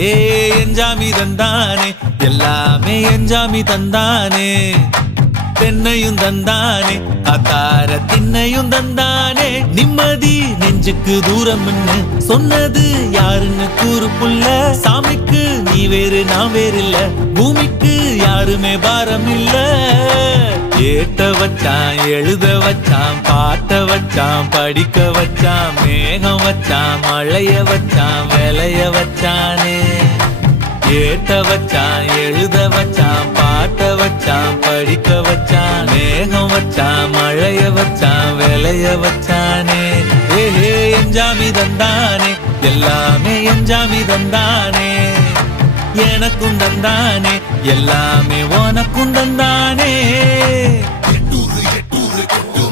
எஞ்சாமி தந்தானே எல்லாமே எஞ்சாமி தந்தானே தென்னையும் தந்தானே அத்தார திண்ணையும் தந்தானே நிம்மதி நெஞ்சுக்கு தூரம் சொன்னது யாருன்னு கூறு புள்ள சாமிக்கு நீ வேறு நான் வேறு இல்ல பூமிக்கு யாருமே பாரம் இல்ல ஏத்த வச்சான் எழுத வச்சான் பாட்ட வச்சான் படிக்க வச்சான் மேகம் வச்சான் மழைய வச்சான் விளைய வச்சானே ஏத்த வச்சான் எழுத வச்சான் பாட்ட வச்சான் படிக்க வச்சான் மேகம் வச்சான் மழைய வச்சான் விளைய வச்சானே ஏஹே எஞ்சாமி தந்தானே எல்லாமே எஞ்சாமி தந்தானே எனக்கும் தந்தானே எல்லாமே உனக்கும் தந்தானே எட்டூரு எட்டூரு கெட்டு